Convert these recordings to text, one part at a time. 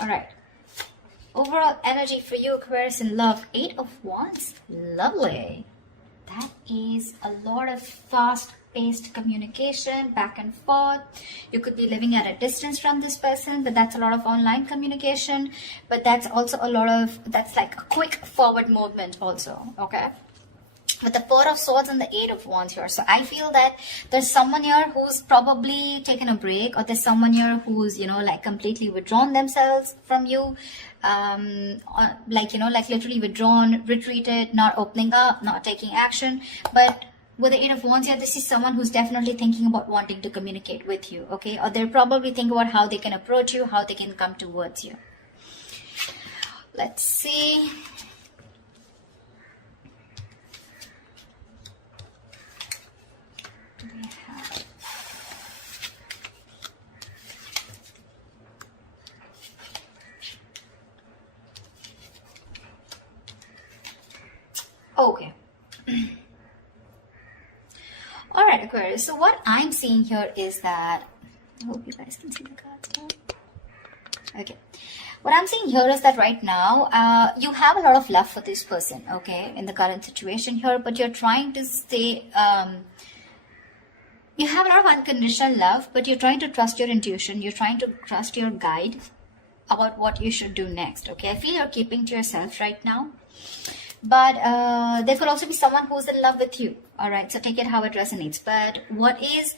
All right. Overall energy for you, Aquarius in love. 8 of Wands. Lovely. That is a lot of fast-paced communication, back and forth. You could be living at a distance from this person, but that's a lot of online communication. But that's also a lot of, that's like a quick forward movement also, okay? With the 4 of Swords and the 8 of Wands here. So I feel that there's someone here who's probably taken a break, or there's someone here who's, you know, like completely withdrawn themselves from you. Like, you know, like literally withdrawn, retreated, not opening up, not taking action. But with the 8 of Wands here, this is someone who's definitely thinking about wanting to communicate with you, okay? Or they're probably thinking about how they can approach you, how they can come towards you. Let's see. Okay. All right, Aquarius. So what I'm seeing here is that, I hope you guys can see the cards now. Okay. What I'm seeing here is that right now, you have a lot of love for this person, okay, in the current situation here, but you're trying to stay, you have a lot of unconditional love, but you're trying to trust your intuition. You're trying to trust your guide about what you should do next, okay? I feel you're keeping to yourself right now. But there could also be someone who's in love with you. All right, so take it how it resonates. But what is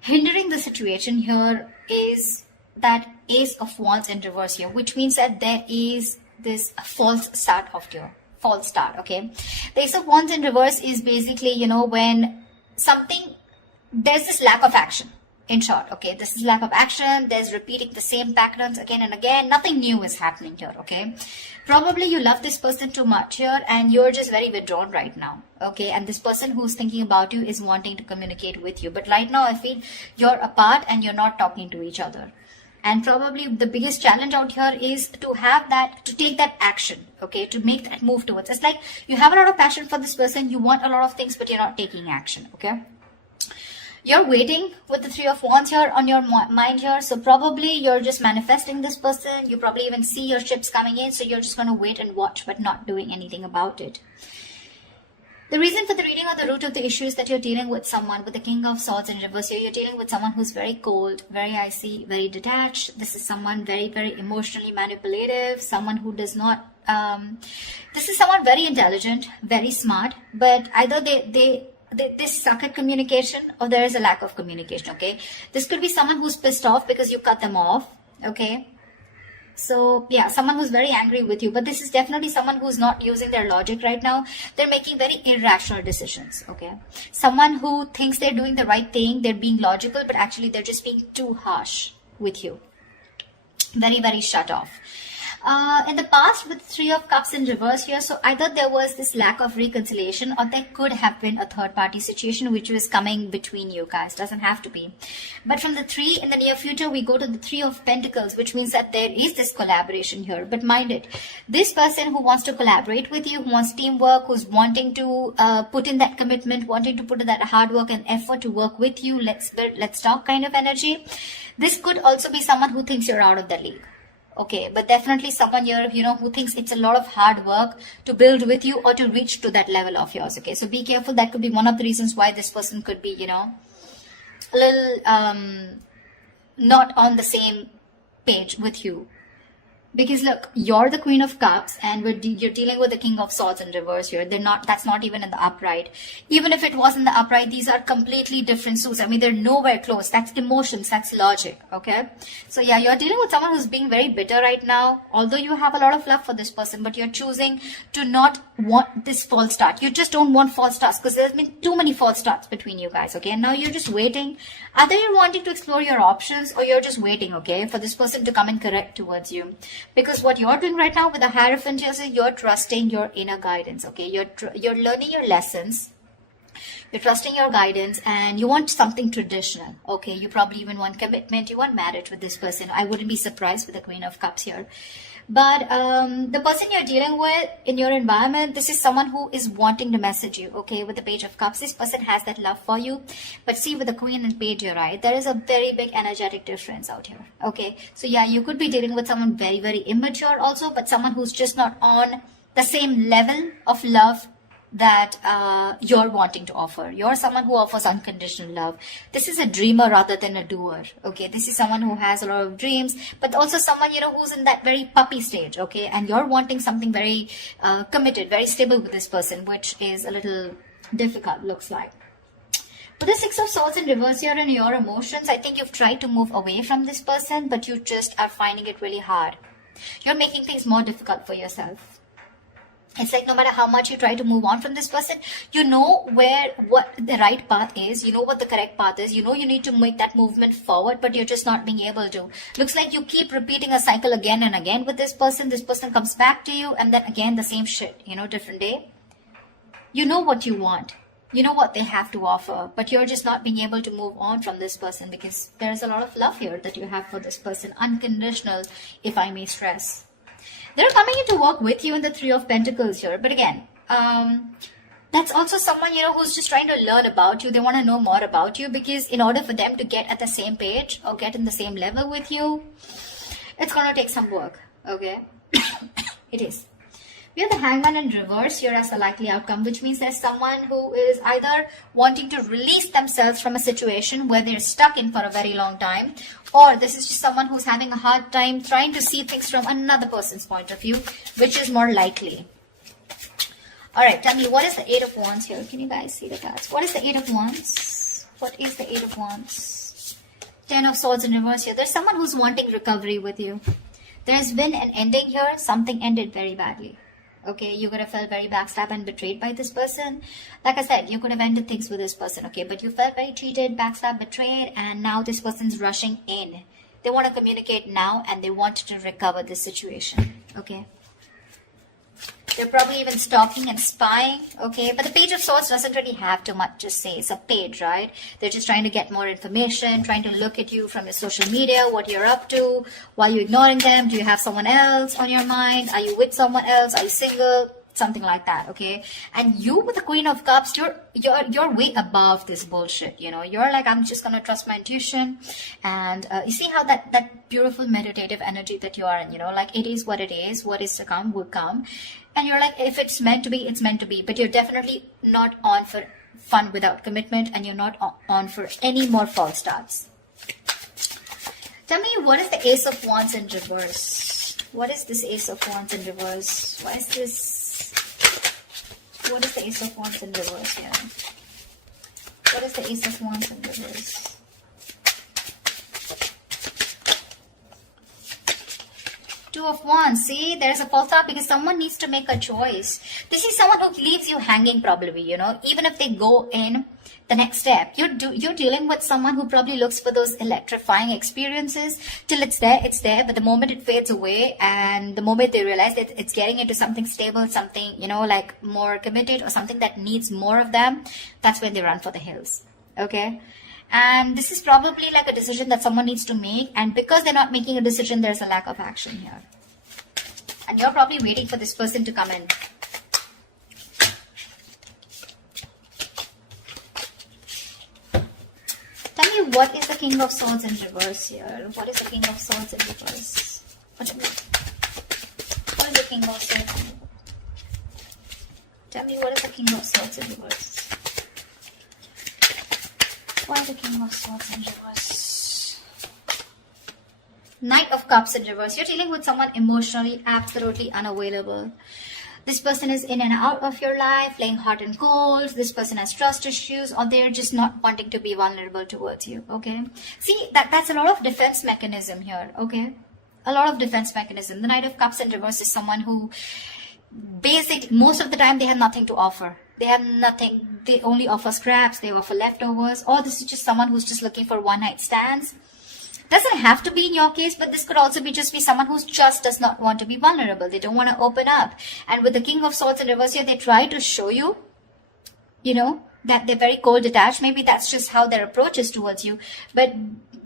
hindering the situation here is that Ace of Wands in reverse here, which means that there is this false start of your false start, okay? The Ace of Wands in reverse is basically, you know, when something, there's this lack of action. In short, okay, this is lack of action. There's repeating the same patterns again and again. Nothing new is happening here, okay? Probably you love this person too much here and you're just very withdrawn right now, okay? And this person who's thinking about you is wanting to communicate with you. But right now, I feel you're apart and you're not talking to each other. And probably the biggest challenge out here is to have that, to take that action, okay? To make that move towards. It's like you have a lot of passion for this person. You want a lot of things, but you're not taking action, okay? You're waiting with the 3 of Wands here on your mind here. So probably you're just manifesting this person. You probably even see your ships coming in. So you're just going to wait and watch, but not doing anything about it. The reason for the reading or the root of the issue is that you're dealing with someone with the King of Swords in reverse here. You're dealing with someone who's very cold, very icy, very detached. This is someone very, very emotionally manipulative. Someone who does not... this is someone very intelligent, very smart. But either they suck at communication or there is a lack of communication, okay? This could be someone who's pissed off because you cut them off, okay? So, yeah, someone who's very angry with you. But this is definitely someone who's not using their logic right now. They're making very irrational decisions, okay? Someone who thinks they're doing the right thing, they're being logical, but actually they're just being too harsh with you. Very, very shut off. In the past with 3 of Cups in reverse here, so either there was this lack of reconciliation or there could have been a third party situation which was coming between you guys. Doesn't have to be. But from the 3 in the near future, we go to the 3 of Pentacles, which means that there is this collaboration here. But mind it, this person who wants to collaborate with you, who wants teamwork, who's wanting to put in that commitment, wanting to put in that hard work and effort to work with you, let's build, let's talk kind of energy. This could also be someone who thinks you're out of the league. Okay, but definitely someone here, you know, who thinks it's a lot of hard work to build with you or to reach to that level of yours. Okay, so be careful. That could be one of the reasons why this person could be, you know, a little not on the same page with you. Because look, you're the Queen of Cups and you're dealing with the King of Swords in reverse here. That's not even in the upright. Even if it was in the upright, these are completely different suits. I mean, they're nowhere close. That's emotions, that's logic, okay? So yeah, you're dealing with someone who's being very bitter right now. Although you have a lot of love for this person, but you're choosing to not want this false start. You just don't want false starts because there's been too many false starts between you guys, okay? And now you're just waiting. Either you're wanting to explore your options or you're just waiting, okay, for this person to come and correct towards you. Because what you're doing right now with the Hierophant is you're trusting your inner guidance, okay? You're learning your lessons. You're trusting your guidance and you want something traditional, okay? You probably even want commitment. You want marriage with this person. I wouldn't be surprised with the Queen of Cups here. But the person you're dealing with in your environment, this is someone who is wanting to message you, okay? With the Page of Cups, this person has that love for you. But see, with the Queen and Page here, right, there is a very big energetic difference out here, okay? So yeah, you could be dealing with someone very, very immature also, but someone who's just not on the same level of love that you're wanting to offer. You're someone who offers unconditional love. This is a dreamer rather than a doer, okay? This is someone who has a lot of dreams, but also someone, you know, who's in that very puppy stage, okay? And you're wanting something very committed, very stable with this person, which is a little difficult, looks like. With the Six of Swords in reverse here and your emotions, I think you've tried to move away from this person, but you just are finding it really hard. You're making things more difficult for yourself. It's like no matter how much you try to move on from this person, you know what the right path is, you know what the correct path is, you know you need to make that movement forward, but you're just not being able to. Looks like you keep repeating a cycle again and again with this person comes back to you, and then again the same shit, you know, different day. You know what you want, you know what they have to offer, but you're just not being able to move on from this person because there's a lot of love here that you have for this person, unconditional, if I may stress. They're coming in to work with you in the Three of Pentacles here. But again, that's also someone, you know, who's just trying to learn about you. They want to know more about you because in order for them to get at the same page or get in the same level with you, it's going to take some work, okay? It is. We have the Hangman in reverse here as a likely outcome, which means there's someone who is either wanting to release themselves from a situation where they're stuck in for a very long time, or this is just someone who's having a hard time trying to see things from another person's point of view, which is more likely. All right, tell me, what is the Eight of Wands here? Can you guys see the cards? What is the Eight of Wands? What is the Eight of Wands? Ten of Swords in reverse here. There's someone who's wanting recovery with you. There's been an ending here. Something ended very badly. Okay, you could have felt very backstabbed and betrayed by this person. Like I said, you could have ended things with this person, okay? But you felt very cheated, backstabbed, betrayed, and now this person's rushing in. They want to communicate now and they want to recover this situation, okay? They're probably even stalking and spying, okay? But the Page of Swords doesn't really have too much to say. It's a page, right? They're just trying to get more information, trying to look at you from your social media, what you're up to. Why are you ignoring them? Do you have someone else on your mind? Are you with someone else? Are you single? Something like that, okay? And you with the Queen of Cups, you're way above this bullshit, you know? You're like, I'm just gonna trust my intuition. And you see how that beautiful meditative energy that you are in, you know? Like, it is what it is. What is to come will come. And you're like, if it's meant to be, it's meant to be. But you're definitely not on for fun without commitment, and you're not on for any more false starts. Tell me, what is the Ace of Wands in reverse? What is this Ace of Wands in reverse? What is this? What is the Ace of Wands in reverse here? What is the Ace of Wands in reverse? Two of Wands. See, there's a false start because someone needs to make a choice. This is someone who leaves you hanging probably, you know, even if they go in the next step. You're dealing with someone who probably looks for those electrifying experiences. Till it's there, but the moment it fades away and the moment they realize that it's getting into something stable, something, you know, like more committed or something that needs more of them, that's when they run for the hills, okay? And this is probably like a decision that someone needs to make. And because they're not making a decision, there's a lack of action here. And you're probably waiting for this person to come in. Tell me, what is the King of Swords in reverse here? What is the King of Swords in reverse? What is the King of Swords in reverse? Tell me, what is the King of Swords in reverse? Why the King of Swords in reverse? Knight of Cups in reverse. You're dealing with someone emotionally absolutely unavailable. This person is in and out of your life, playing hot and cold. This person has trust issues, or they're just not wanting to be vulnerable towards you, okay? See, that's a lot of defense mechanism here, okay? A lot of defense mechanism. The Knight of Cups in reverse is someone who basically, most of the time, they have nothing to offer. They have nothing. They only offer scraps. They offer leftovers. Or this is just someone who's just looking for one-night stands. Doesn't have to be in your case, but this could also be just be someone who just does not want to be vulnerable. They don't want to open up. And with the King of Swords in reverse here, they try to show you, you know, that they're very cold detached. Maybe that's just how their approach is towards you. But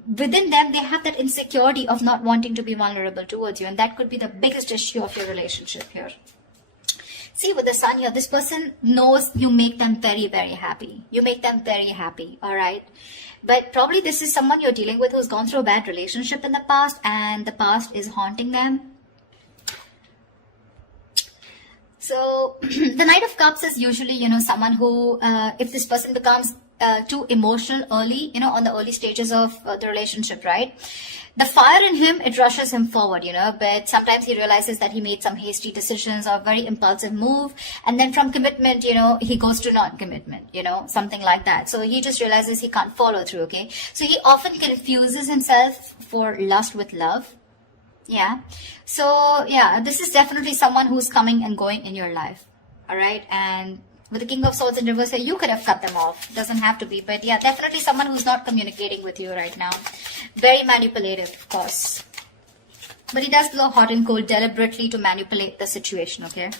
within them, they have that insecurity of not wanting to be vulnerable towards you. And that could be the biggest issue of your relationship here. See, with the sun here, this person knows you make them very, very happy. You make them very happy, all right? But probably this is someone you're dealing with who's gone through a bad relationship in the past, and the past is haunting them. So the Knight of Cups is usually, someone who, if this person becomes too emotional early, on the early stages of the relationship, right? The fire in him, it rushes him forward, but sometimes he realizes that he made some hasty decisions or very impulsive move. And then from commitment, he goes to non-commitment, something like that. So he just realizes he can't follow through, okay? So he often confuses himself for lust with love. Yeah. So, yeah, this is definitely someone who's coming and going in your life. All right. And with the King of Swords in reverse, you could have cut them off. Doesn't have to be. But yeah, definitely someone who's not communicating with you right now. Very manipulative, of course. But he does blow hot and cold deliberately to manipulate the situation, okay?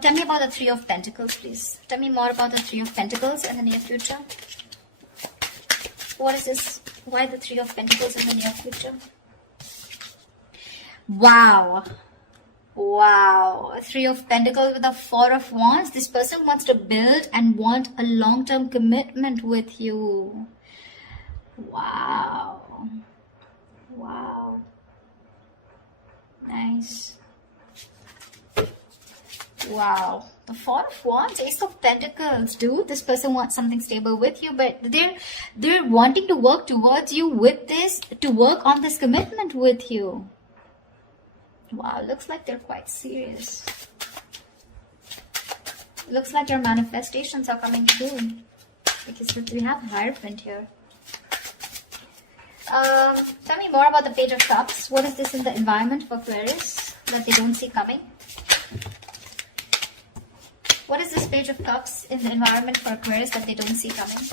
Tell me about the Three of Pentacles, please. Tell me more about the Three of Pentacles in the near future. What is this? Why the Three of Pentacles in the near future? Wow. Wow. Three of Pentacles with the Four of Wands. This person wants to build and want a long-term commitment with you. Wow. Wow. Nice. Wow. The Four of Wands, Ace of Pentacles, dude. This person wants something stable with you, but they're wanting to work towards you with this, to work on this commitment with you. Wow, looks like they're quite serious. Looks like your manifestations are coming true, because we have Hierophant here. Tell me more about the Page of Cups. What is this in the environment for Aquarius that they don't see coming? What is this Page of Cups in the environment for Aquarius that they don't see coming?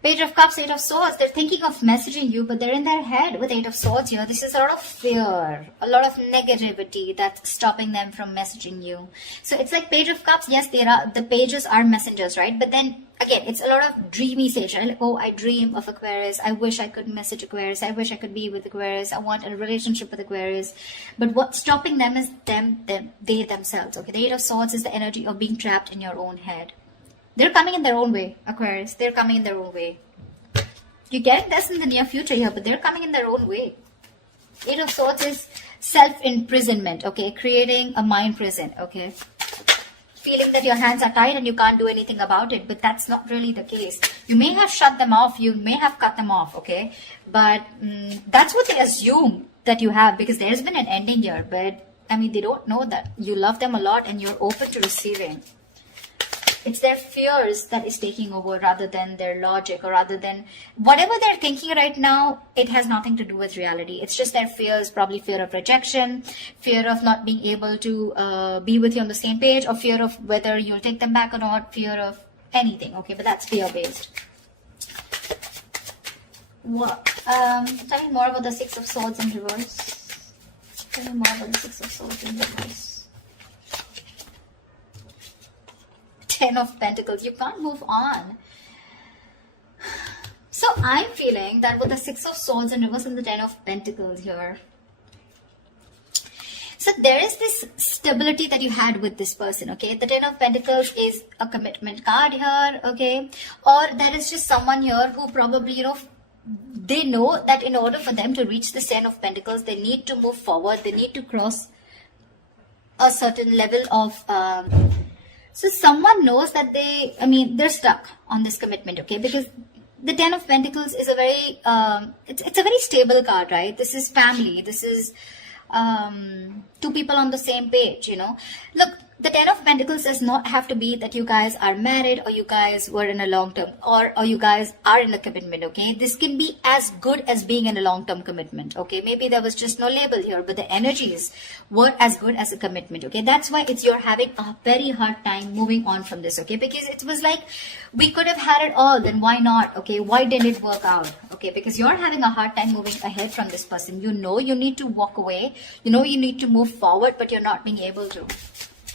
Page of Cups, Eight of Swords. They're thinking of messaging you, but they're in their head with Eight of Swords here. This is a lot of fear, a lot of negativity that's stopping them from messaging you. So it's like Page of Cups. Yes, the pages are messengers, right? But then again, it's a lot of dreamy stage, right? Like, oh, I dream of Aquarius. I wish I could message Aquarius. I wish I could be with Aquarius. I want a relationship with Aquarius. But what's stopping them is they themselves. Okay, the Eight of Swords is the energy of being trapped in your own head. They're coming in their own way, Aquarius. They're coming in their own way. You're getting this in the near future here, but they're coming in their own way. Eight of Swords is self-imprisonment, okay? Creating a mind prison, okay? Feeling that your hands are tied and you can't do anything about it, but that's not really the case. You may have shut them off, you may have cut them off, okay? But that's what they assume that you have, because there's been an ending here, but I mean, they don't know that you love them a lot and you're open to receiving. It's their fears that is taking over rather than their logic, or rather than whatever they're thinking right now. It has nothing to do with reality. It's just their fears, probably fear of rejection, fear of not being able to be with you on the same page, or fear of whether you'll take them back or not, fear of anything, okay? But that's fear-based. What? Tell me more about the Six of Swords in reverse. Tell me more about the Six of Swords in reverse. Ten of Pentacles. You can't move on. So I'm feeling that with the Six of Swords in reverse and the Ten of Pentacles here, so there is this stability that you had with this person, okay? The Ten of Pentacles is a commitment card here, okay? Or there is just someone here who probably, they know that in order for them to reach the Ten of Pentacles, they need to move forward. They need to cross a certain level of... So someone knows that they're stuck on this commitment, okay? Because the Ten of Pentacles is a very, it's a very stable card, right? This is family. This is two people on the same page, Look, The Ten of Pentacles does not have to be that you guys are married or you guys were in a long term or you guys are in a commitment, okay? This can be as good as being in a long-term commitment, okay? Maybe there was just no label here, but the energies were as good as a commitment, okay? That's why you're having a very hard time moving on from this, okay? Because it was like, we could have had it all, then why not, okay? Why didn't it work out, okay? Because you're having a hard time moving ahead from this person. You know you need to walk away. You know you need to move forward, but you're not being able to.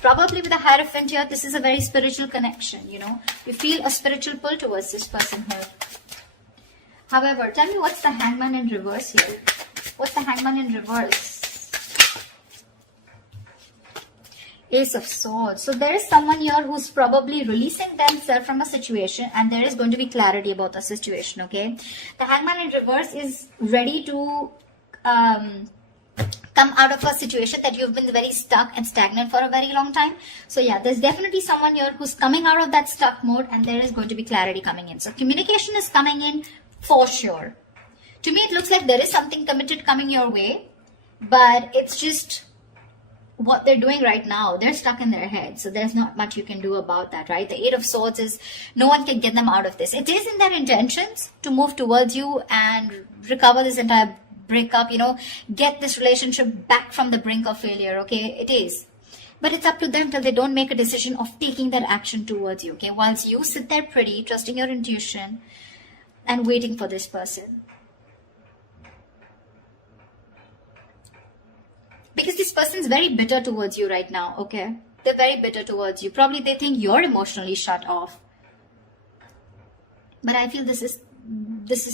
Probably with a Hierophant here, this is a very spiritual connection, you know. You feel a spiritual pull towards this person here. However, tell me what's the Hangman in reverse here? What's the Hangman in reverse? Ace of Swords. So there is someone here who's probably releasing themselves from a situation and there is going to be clarity about the situation, okay? The Hangman in reverse is ready to come out of a situation that you've been very stuck and stagnant for a very long time. So yeah, there's definitely someone here who's coming out of that stuck mode and there is going to be clarity coming in. So communication is coming in for sure. To me, it looks like there is something committed coming your way, but it's just what they're doing right now. They're stuck in their head. So there's not much you can do about that, right? The Eight of Swords is no one can get them out of this. It is in their intentions to move towards you and recover this entire breakup, you know, get this relationship back from the brink of failure, okay? It is. But it's up to them till they don't make a decision of taking that action towards you, okay? Whilst you sit there pretty, trusting your intuition and waiting for this person. Because this person's very bitter towards you right now, okay? They're very bitter towards you. Probably they think you're emotionally shut off. But I feel this is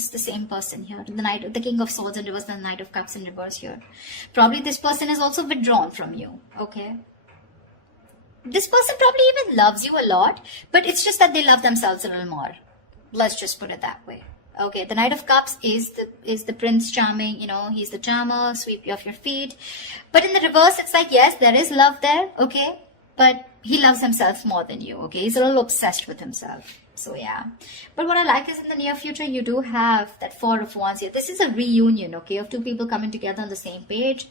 the same person here. The King of Swords in reverse and the Knight of Cups in reverse here. Probably this person is also withdrawn from you, okay? This person probably even loves you a lot, but it's just that they love themselves a little more. Let's just put it that way. Okay, the Knight of Cups is the Prince Charming, you know, he's the charmer, sweep you off your feet. But in the reverse, it's like, yes, there is love there, okay? But he loves himself more than you, okay? He's a little obsessed with himself. So yeah, but what I like is in the near future, you do have that Four of Wands here. This is a reunion, okay, of two people coming together on the same page.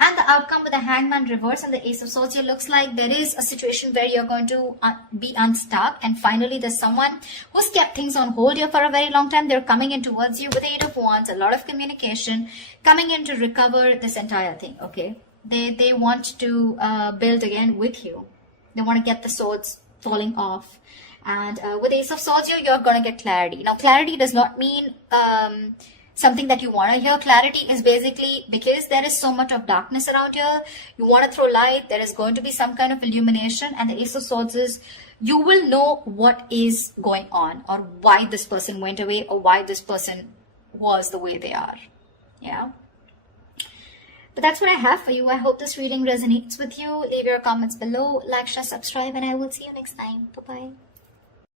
And the outcome with the Hangman reverse and the Ace of Swords here looks like there is a situation where you're going to be unstuck. And finally, there's someone who's kept things on hold here for a very long time. They're coming in towards you with the Eight of Wands, a lot of communication, coming in to recover this entire thing, okay? They want to build again with you. They want to get the swords falling off. And with Ace of Swords here, you're going to get clarity. Now, clarity does not mean something that you want to hear. Clarity is basically because there is so much of darkness around here. You want to throw light. There is going to be some kind of illumination. And the Ace of Swords is you will know what is going on or why this person went away or why this person was the way they are. Yeah. But that's what I have for you. I hope this reading resonates with you. Leave your comments below, like, share, subscribe, and I will see you next time. Bye-bye.